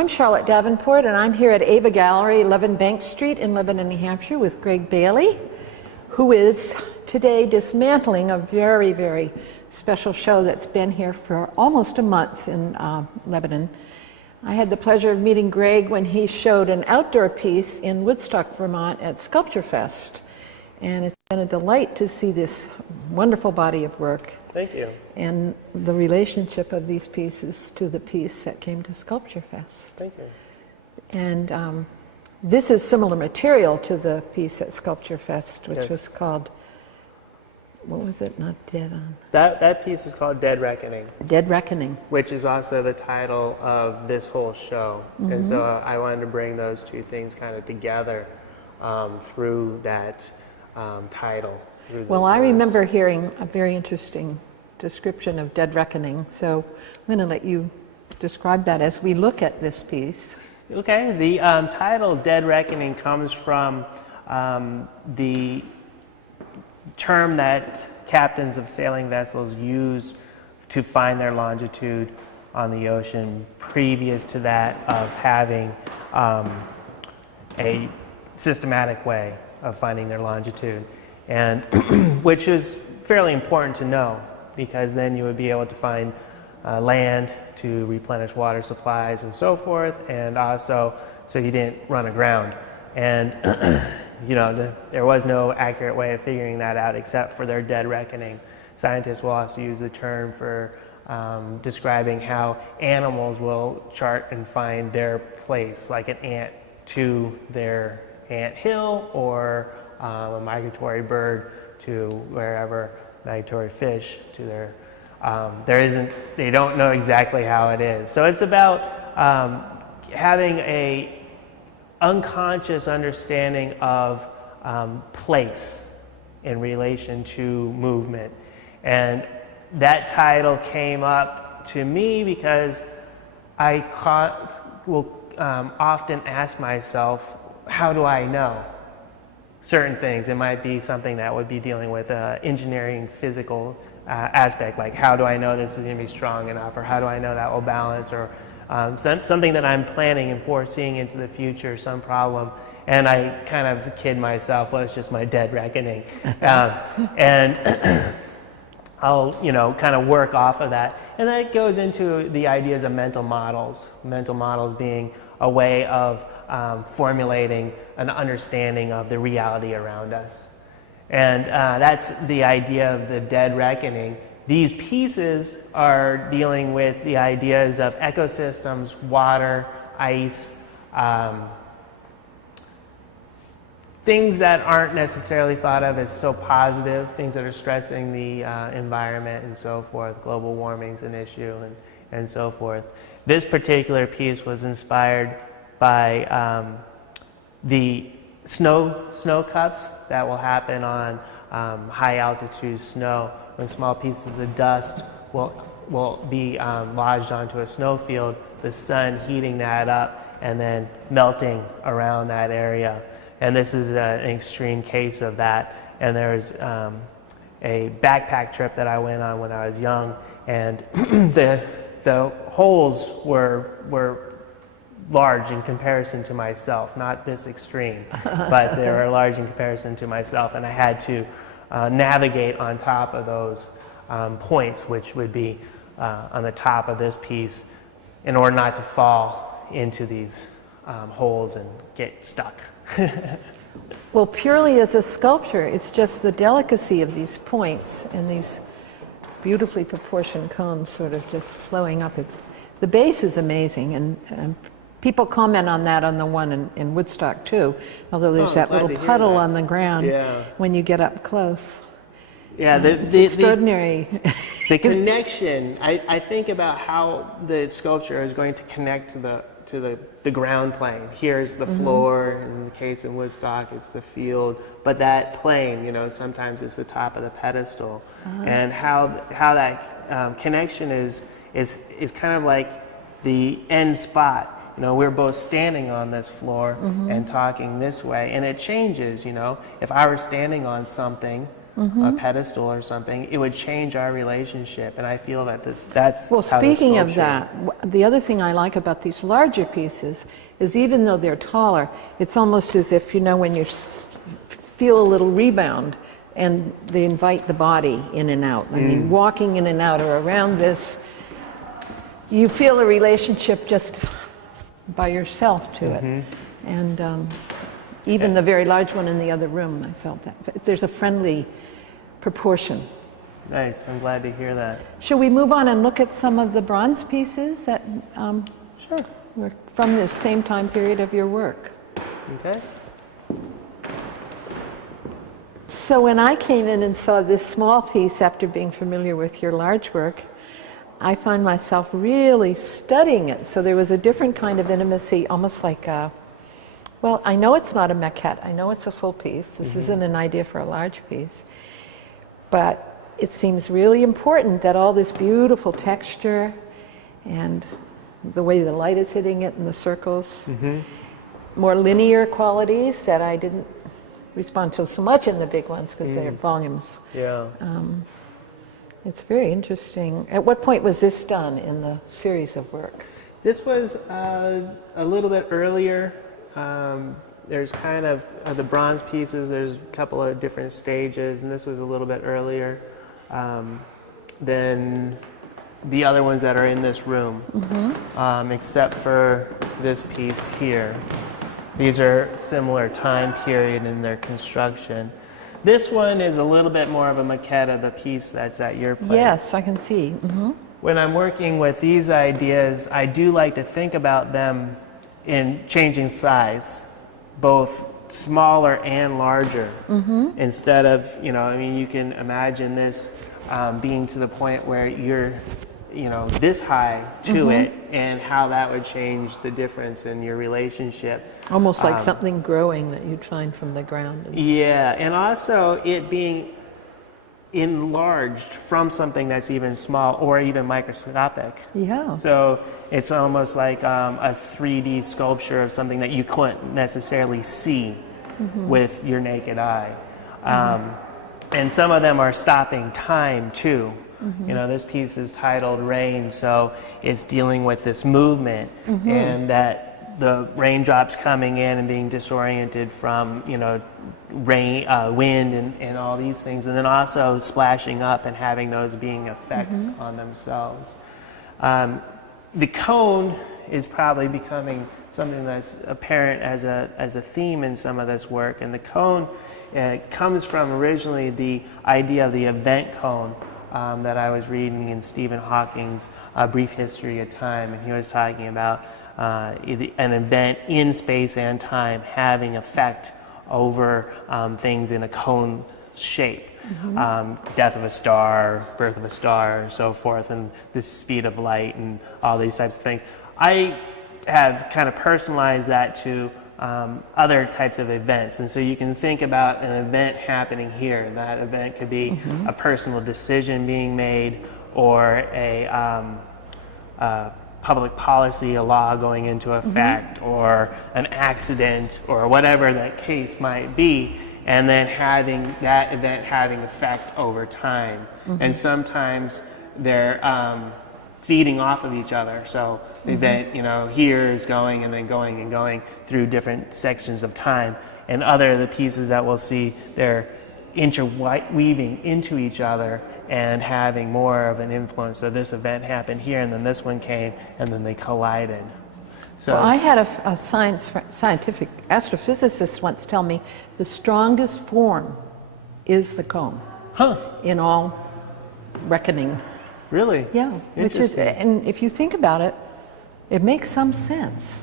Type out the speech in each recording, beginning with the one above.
I'm Charlotte Davenport, and I'm here at Ava Gallery, 11 Bank Street in Lebanon, New Hampshire, with Greg Bailey, who is today dismantling a very, very special show that's been here for almost a month in Lebanon. I had the pleasure of meeting Greg when he showed an outdoor piece in Woodstock, Vermont at Sculpture Fest. And it's been a delight to see this wonderful body of work. Thank you. And the relationship of these pieces to the piece that came to Sculpture Fest. Thank you. And this is similar material to the piece at Sculpture Fest, which was called, what was it? Not Dead On. That piece is called Dead Reckoning. Dead Reckoning. Which is also the title of this whole show. Mm-hmm. And so I wanted to bring those two things kind of together through that title. Well, I remember hearing a very interesting description of Dead Reckoning, so I'm going to let you describe that as we look at this piece. Okay, the title Dead Reckoning comes from the term that captains of sailing vessels use to find their longitude on the ocean, previous to that of having a systematic way of finding their longitude. And which is fairly important to know, because then you would be able to find land to replenish water supplies and so forth, and also so you didn't run aground. And you know, there was no accurate way of figuring that out except for their dead reckoning. Scientists will also use the term for describing how animals will chart and find their place, like an ant to their ant hill, or a migratory bird to wherever, migratory fish to their, they don't know exactly how it is. So it's about having a unconscious understanding of place in relation to movement. And that title came up to me because I will often ask myself, how do I know certain things? It might be something that would be dealing with engineering, physical aspect, like how do I know this is going to be strong enough, or how do I know that will balance, or something that I'm planning and foreseeing into the future, some problem. And I kind of kid myself, well, it's just my dead reckoning. And I'll, you know, kind of work off of that. And that goes into the ideas of mental models being a way of formulating an understanding of the reality around us. And that's the idea of the dead reckoning. These pieces are dealing with the ideas of ecosystems, water, ice, things that aren't necessarily thought of as so positive, things that are stressing the environment and so forth. Global warming's an issue and so forth. This particular piece was inspired by the snow cups that will happen on high altitude snow, when small pieces of the dust will be lodged onto a snow field, the sun heating that up and then melting around that area. And this is an extreme case of that. And there's a backpack trip that I went on when I was young, and the holes were large in comparison to myself, not this extreme, but they were large in comparison to myself, and I had to navigate on top of those points, which would be on the top of this piece, in order not to fall into these holes and get stuck. Well, purely as a sculptor, it's just the delicacy of these points and these beautifully proportioned cones sort of just flowing up. The base is amazing, and people comment on that on the one in Woodstock too, although there's that little puddle on the ground when you get up close. Yeah, extraordinary. The connection, I think about how the sculpture is going to connect to the ground plane. Here's the floor, in the case in Woodstock, it's the field, but that plane, you know, sometimes it's the top of the pedestal. And how that connection is kind of like the end spot. You know, we're both standing on this floor and talking this way, and it changes, you know. If I were standing on something, a pedestal or something, it would change our relationship. And I feel that that's Well, how the speaking of sculpture- that, the other thing I like about these larger pieces is even though they're taller, it's almost as if, you know, when you feel a little rebound and they invite the body in and out. I mean, walking in and out or around this, you feel a relationship just by yourself to it. And even the very large one in the other room, I felt that. There's a friendly proportion. Nice, I'm glad to hear that. Shall we move on and look at some of the bronze pieces that Sure. were from this same time period of your work? Okay. So when I came in and saw this small piece after being familiar with your large work, I find myself really studying it. So there was a different kind of intimacy, almost like a, well, I know it's not a maquette. I know it's a full piece. This isn't an idea for a large piece. But it seems really important that all this beautiful texture and the way the light is hitting it and the circles, more linear qualities that I didn't respond to so much in the big ones because they're volumes. Yeah. It's very interesting. At what point was this done in the series of work? This was a little bit earlier. There's kind of the bronze pieces, there's a couple of different stages, and this was a little bit earlier than the other ones that are in this room, except for this piece here. These are similar time period in their construction. This one is a little bit more of a maquette of the piece that's at your place. Yes, I can see. When I'm working with these ideas, I do like to think about them in changing size, both smaller and larger. Instead of, you know, I mean, you can imagine this being to the point where you're, you know, this high to it, and how that would change the difference in your relationship. Almost like something growing that you'd find from the ground. Yeah, and also it being enlarged from something that's even small or even microscopic. Yeah. So it's almost like a 3D sculpture of something that you couldn't necessarily see with your naked eye. And some of them are stopping time too. You know, this piece is titled Rain, so it's dealing with this movement and that the raindrops coming in and being disoriented from, you know, rain, wind and all these things, and then also splashing up and having those being effects on themselves. The cone is probably becoming something that's apparent as a theme in some of this work, and the cone comes from originally the idea of the event cone that I was reading in Stephen Hawking's Brief History of Time, and he was talking about an event in space and time having effect over things in a cone shape. Death of a star, birth of a star, and so forth, and the speed of light and all these types of things. I have kind of personalized that to other types of events, and so you can think about an event happening here. That event could be a personal decision being made, or a public policy, a law going into effect, or an accident, or whatever that case might be, and then having that event having effect over time. And sometimes they're feeding off of each other. So the event, you know, here is going and then going and going through different sections of time. And other of the pieces that we'll see, they're interweaving into each other and having more of an influence. So this event happened here, and then this one came, and then they collided. So Well, I had a scientific astrophysicist once tell me the strongest form is the cone in all reckoning. really? Yeah, which is, Interesting. and if you think about it, it makes some sense.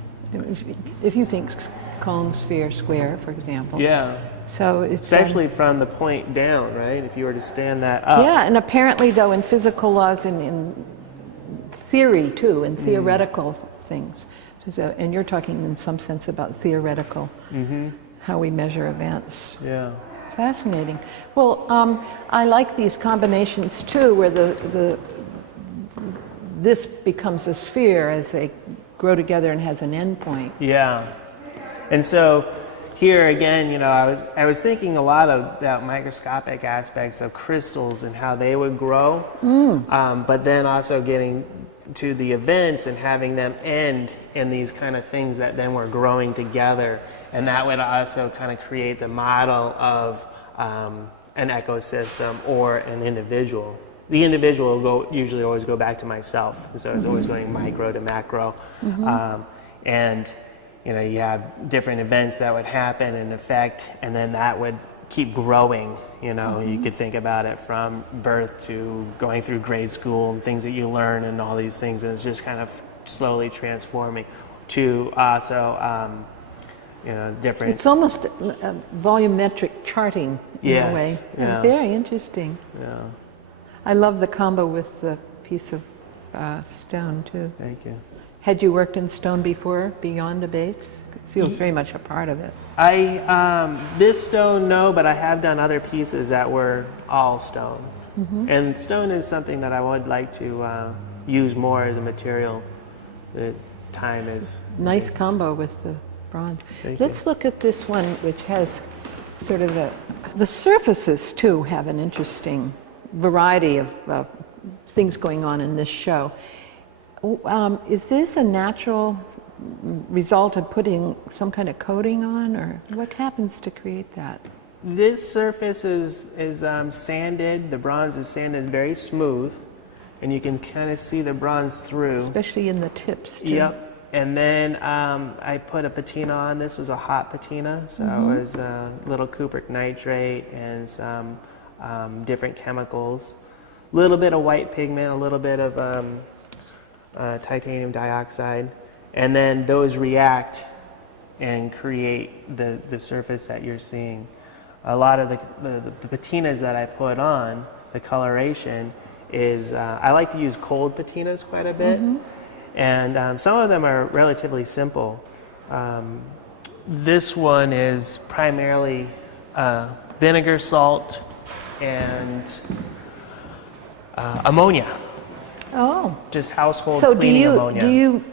If you think cone, sphere, square, for example. Yeah, So it's especially from the point down, right? If you were to stand that up. yeah, and apparently though in physical laws and in theory too, in theoretical things. So, and you're talking in some sense about theoretical, how we measure events. Yeah. Fascinating. Well, I like these combinations too, where this becomes a sphere as they grow together and has an end point. Yeah. And so here again, you know, I was thinking a lot about microscopic aspects of crystals and how they would grow, but then also getting to the events and having them end in these kind of things that then were growing together, and that would also kind of create the model of an ecosystem or an individual. The individual will usually always go back to myself, so it's always going micro to macro, and you know, you have different events that would happen and affect, and then that would keep growing. You know, you could think about it from birth to going through grade school and things that you learn and all these things, and it's just kind of slowly transforming to also, you know, different. It's almost volumetric charting in a way. Yeah. Very interesting. Yeah. I love the combo with the piece of stone too. Thank you. Had you worked in stone before, beyond debates? It feels very much a part of it. This stone, no, but I have done other pieces that were all stone. And stone is something that I would like to use more as a material. The time is... Nice combo with the bronze. Thank Let's look at this one, which has sort of a... The surfaces, too, have an interesting variety of things going on in this show. Is this a natural result of putting some kind of coating on, or what happens to create that? This surface is sanded. The bronze is sanded very smooth, and you can kind of see the bronze through. Especially in the tips, too. Yep. And then I put a patina on. This was a hot patina, so it was a little cupric nitrate and some different chemicals. A little bit of white pigment, a little bit of titanium dioxide, and then those react and create the surface that you're seeing. A lot of the patinas that I put on, the coloration, is I like to use cold patinas quite a bit, and some of them are relatively simple. This one is primarily vinegar, salt, and ammonia. Oh. Just household So cleaning ammonia. do you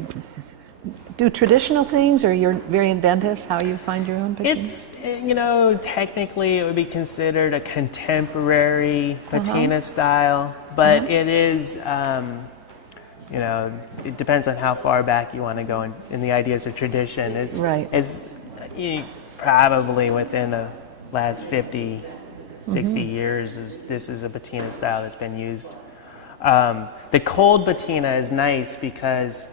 do traditional things, or you're very inventive how you find your own patina? It's, you know, technically it would be considered a contemporary patina style, but it is, you know, it depends on how far back you want to go in the ideas of tradition. It's, Right. it's probably within the last 50, 60 years, this is a patina style that's been used. The cold patina is nice because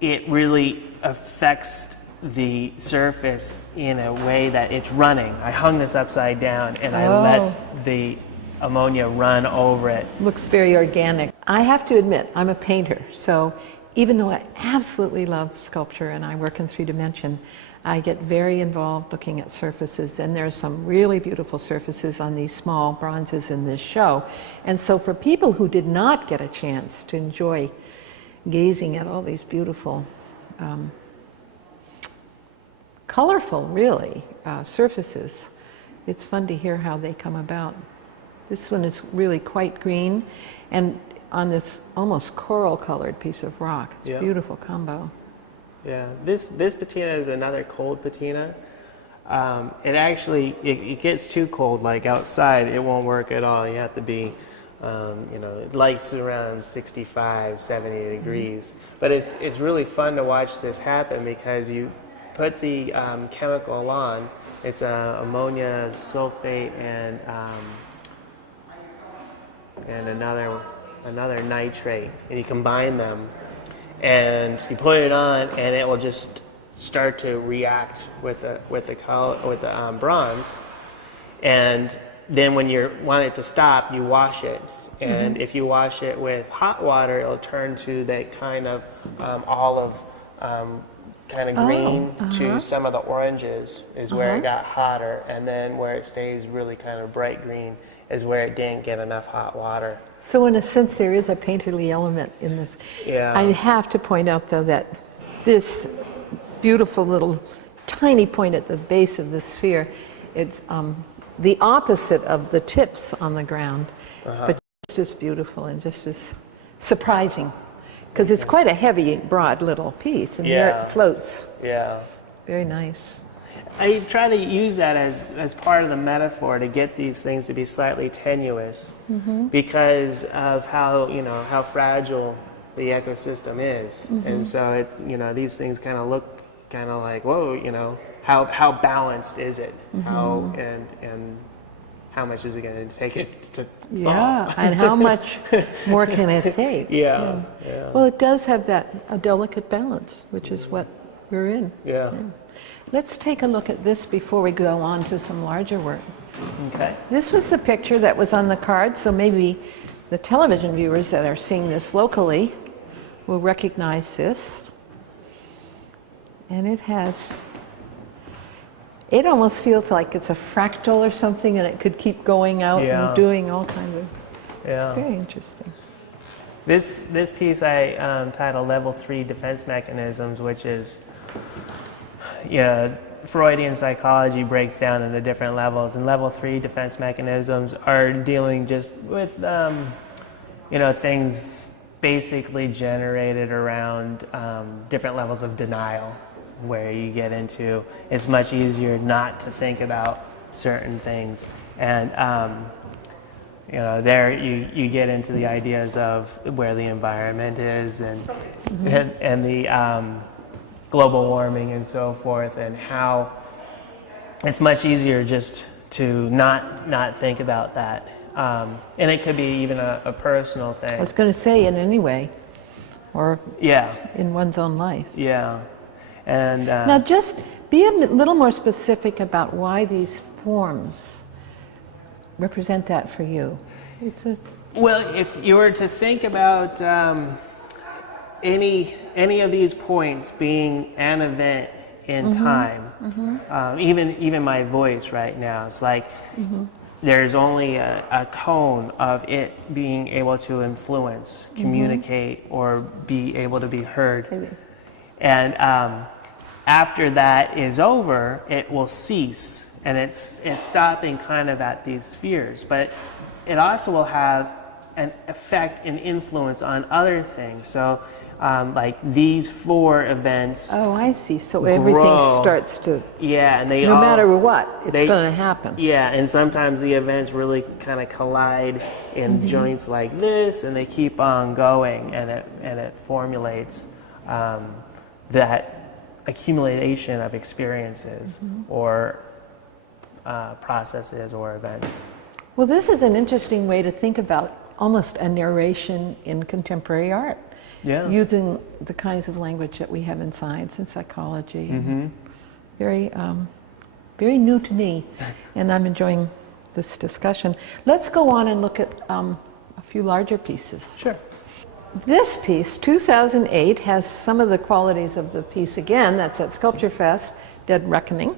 it really affects the surface in a way that it's running. I hung this upside down and I let the ammonia run over it. Looks very organic. I have to admit, I'm a painter, so even though I absolutely love sculpture and I work in 3D, I get very involved looking at surfaces, and there are some really beautiful surfaces on these small bronzes in this show. And so for people who did not get a chance to enjoy gazing at all these beautiful, colorful, really, surfaces, it's fun to hear how they come about. This one is really quite green, and on this almost coral-colored piece of rock. It's a beautiful combo. Yeah, this patina is another cold patina. It actually, it gets too cold, like outside, it won't work at all. You have to be, you know, it likes around 65, 70 degrees. But it's really fun to watch this happen because you put the chemical on. It's ammonia sulfate and another nitrate, and you combine them. And you put it on, and it will just start to react with the bronze. And then when you want it to stop, you wash it. And if you wash it with hot water, it'll turn to that kind of olive kind of green to some of the oranges is where it got hotter. And then where it stays really kind of bright green is where it didn't get enough hot water. So in a sense, there is a painterly element in this. Yeah. I have to point out, though, that this beautiful little tiny point at the base of the sphere, it's the opposite of the tips on the ground, but just as beautiful and just as surprising, because it's quite a heavy, broad little piece, and there it floats. Yeah. Very nice. I try to use that as part of the metaphor to get these things to be slightly tenuous because of how, how fragile the ecosystem is. And so, these things kind of look kind of like, whoa, how balanced is it? How, and how much is it going to take it to fall? And how much more can it take? Yeah. Well, it does have a delicate balance, which is what we're in. Yeah. Let's take a look at this before we go on to some larger work. Okay. This was the picture that was on the card, so maybe the television viewers that are seeing this locally will recognize this. And it almost feels like it's a fractal or something, and it could keep going out and doing all kinds of... It's very interesting. This piece I titled Level 3 Defense Mechanisms, which is, Freudian psychology breaks down into different levels, and level 3 defense mechanisms are dealing just with, things basically generated around different levels of denial, where you get into it's much easier not to think about certain things, and there you get into the ideas of where the environment is and the global warming and so forth, and how it's much easier just to not think about that. And it could be even a personal thing. I was going to say, in any way, or in one's own life. Yeah. And now just be a little more specific about why these forms represent that for you. Well, if you were to think about any of these points being an event in time, even my voice right now, it's like there's only a cone of it being able to influence, communicate, or be able to be heard. And after that is over, it will cease, and it's stopping kind of at these spheres. But it also will have an effect and influence on other things. So, like these 4 events. Oh, I see. So everything starts to. Yeah, and they no matter what, it's going to happen. Yeah, and sometimes the events really kind of collide in joints like this, and they keep on going, and it formulates that accumulation of experiences or processes or events. Well, this is an interesting way to think about almost a narration in contemporary art, using the kinds of language that we have in science and psychology. Very, very new to me, and I'm enjoying this discussion. Let's go on and look at a few larger pieces. Sure. This piece, 2008, has some of the qualities of the piece again. That's at Sculpture Fest, Dead Reckoning.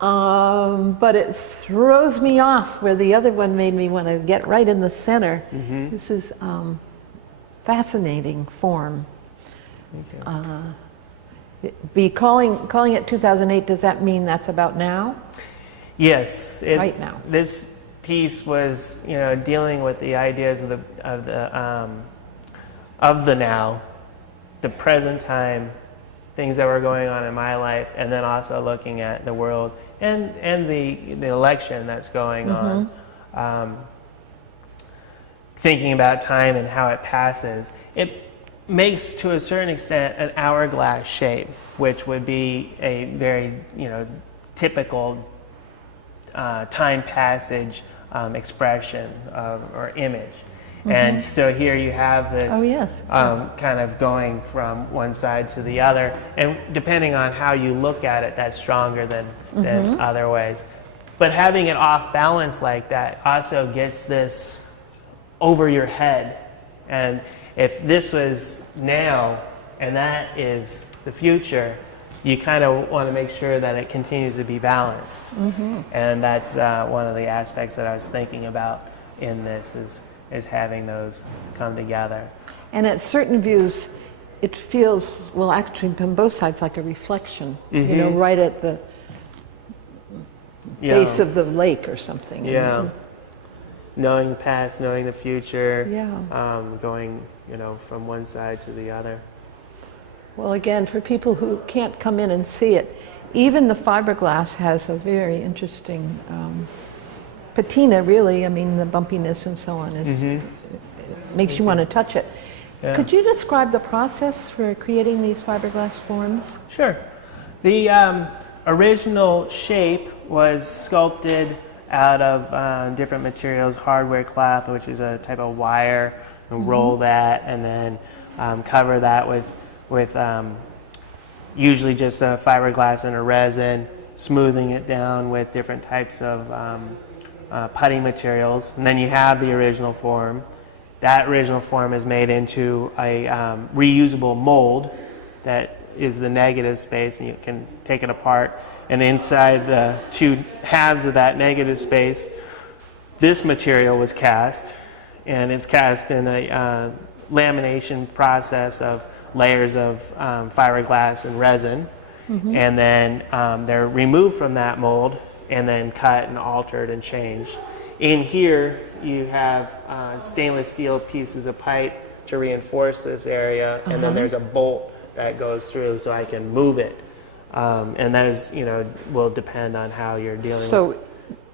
But it throws me off where the other one made me want to get right in the center. This is fascinating form. Calling it 2008, does that mean that's about now? Yes. Right now. This piece was, dealing with the ideas of the now, the present time, things that were going on in my life, and then also looking at the world and the election that's going on. Thinking about time and how it passes. It makes, to a certain extent, an hourglass shape, which would be a very, typical time passage expression or image. And so here you have this kind of going from one side to the other, and depending on how you look at it, that's stronger than other ways. But having it off balance like that also gets this over your head. And if this was now and that is the future, you kind of want to make sure that it continues to be balanced. And that's one of the aspects that I was thinking about in this is having those come together. And at certain views, it feels, well, actually from both sides, like a reflection, right at the base of the lake or something. Knowing the past, knowing the future, going, from one side to the other. Well, again, for people who can't come in and see it, even the fiberglass has a very interesting patina, really. I mean, the bumpiness and so on makes you want to touch it. Yeah. Could you describe the process for creating these fiberglass forms? Sure. The original shape was sculpted out of different materials, hardware cloth, which is a type of wire, and roll that, and then cover that with usually just a fiberglass and a resin, smoothing it down with different types of putty materials. And then you have the original form. That original form is made into a reusable mold that is the negative space, and you can take it apart. And inside the two halves of that negative space, this material was cast, and it's cast in a lamination process of layers of fiberglass and resin. And then they're removed from that mold and then cut and altered and changed. In here, you have stainless steel pieces of pipe to reinforce this area, and then there's a bolt that goes through so I can move it. And those, will depend on how you're dealing with it. So,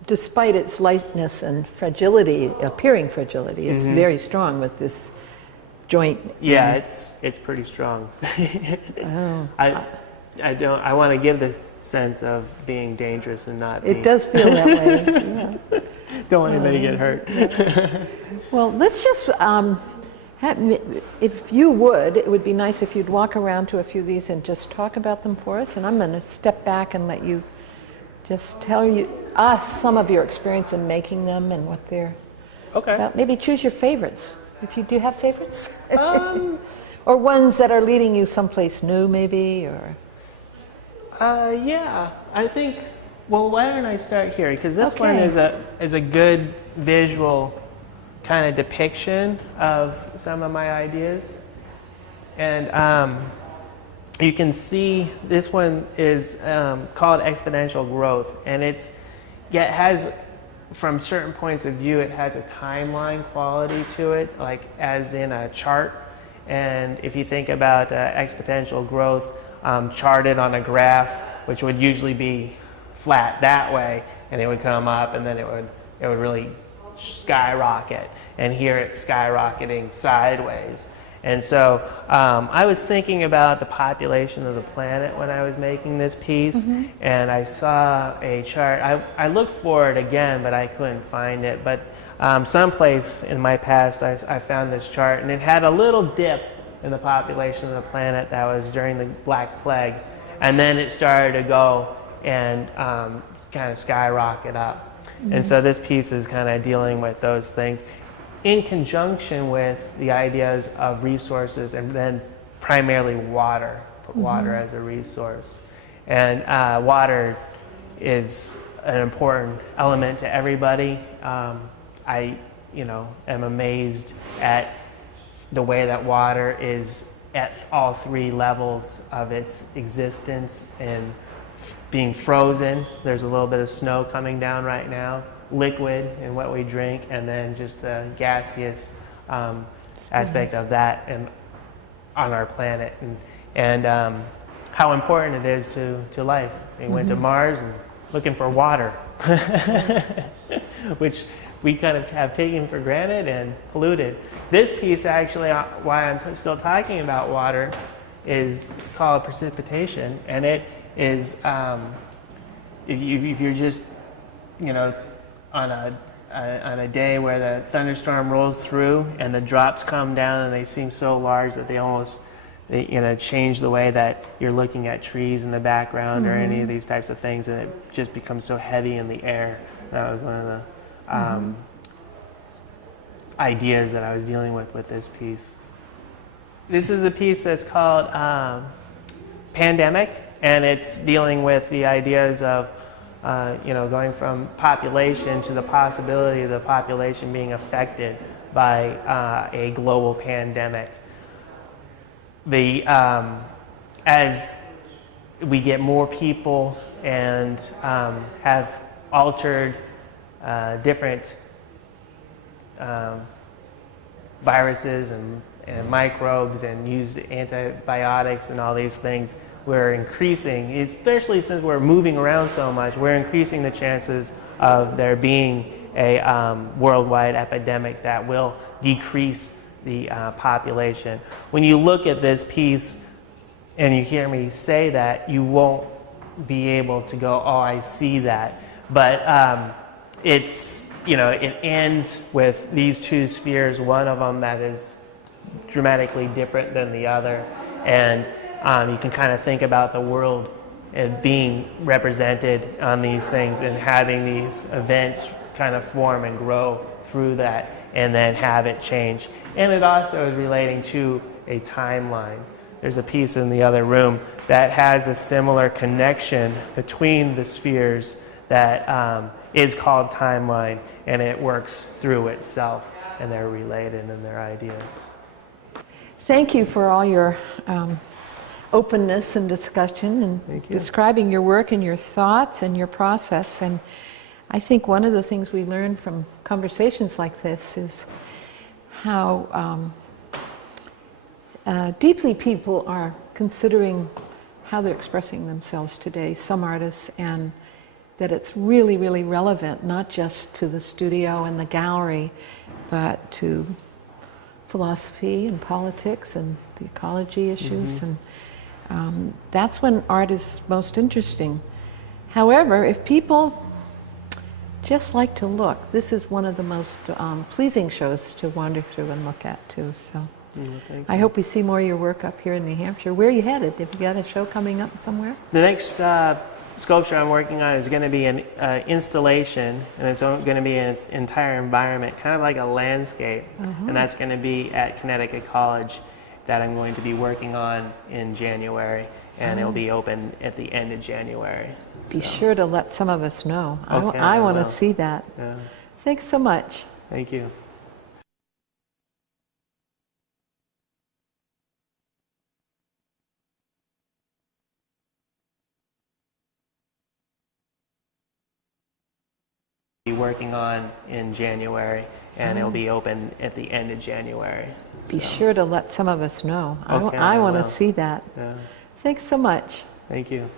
despite its lightness and fragility, appeering fragility, it's very strong with this joint. Yeah, it's pretty strong. I want to give the sense of being dangerous and not being. It does feel that way. Yeah. Don't want anybody to get hurt. Well, let's just, if you would, it would be nice if you'd walk around to a few of these and just talk about them for us. And I'm going to step back and let you just tell us some of your experience in making them and what they're about. Maybe choose your favorites. If you do have favorites, or ones that are leading you someplace new, maybe, or. Yeah, I think. Well, why don't I start here? Because this one is a good visual kind of depiction of some of my ideas, and you can see this one is called exponential growth, and it has, from certain points of view, it has a timeline quality to it, like as in a chart. And if you think about exponential growth charted on a graph, which would usually be flat that way, and it would come up, and then it would really skyrocket. And here it's skyrocketing sideways. And so I was thinking about the population of the planet when I was making this piece, and I saw a chart. I looked for it again, but I couldn't find it. But someplace in my past, I found this chart, and it had a little dip in the population of the planet that was during the Black Plague. And then it started to go and kind of skyrocket up. And so this piece is kind of dealing with those things in conjunction with the ideas of resources, and then primarily water, water as a resource. And water is an important element to everybody. I am amazed at the way that water is at all three levels of its existence, and being frozen. There's a little bit of snow coming down right now, liquid in what we drink, and then just the gaseous aspect of that and on our planet, and how important it is to life. We went to Mars and looking for water, which we kind of have taken for granted and polluted. This piece, actually, why I'm still talking about water, is called precipitation, and it is if you're just on a day where the thunderstorm rolls through and the drops come down and they seem so large that they almost change the way that you're looking at trees in the background or any of these types of things, and it just becomes so heavy in the air. That was one of the ideas that I was dealing with this piece. This is a piece that's called Pandemic, and it's dealing with the ideas of going from population to the possibility of the population being affected by a global pandemic. As we get more people and have altered different viruses and microbes and used antibiotics and all these things, we're increasing, especially since we're moving around so much, we're increasing the chances of there being a worldwide epidemic that will decrease the population. When you look at this piece and you hear me say that, you won't be able to go, oh, I see that. But it's, you know, it ends with these two spheres, one of them that is dramatically different than the other. And you can kind of think about the world as being represented on these things and having these events kind of form and grow through that and then have it change. And it also is relating to a timeline. There's a piece in the other room that has a similar connection between the spheres that is called timeline, and it works through itself, and they're related in their ideas. Thank you for all your openness and discussion and describing your work and your thoughts and your process. And I think one of the things we learn from conversations like this is how deeply people are considering how they're expressing themselves today, some artists, and that it's really, really relevant, not just to the studio and the gallery, but to philosophy and politics and the ecology issues. And that's when art is most interesting. However, if people just like to look, this is one of the most pleasing shows to wander through and look at too. So I hope we see more of your work up here in New Hampshire. Where are you headed? Have you got a show coming up somewhere? The next sculpture I'm working on is going to be an installation, and it's going to be an entire environment, kind of like a landscape, and that's going to be at Connecticut College that I'm going to be working on in January, and it'll be open at the end of January. Be sure to let some of us know. Okay, I want to see that. Yeah. Thanks so much. Thank you. Be working on in January, and it'll be open at the end of January. Be sure to let some of us know. Okay, I want to will. see that. Yeah. Thanks so much. Thank you.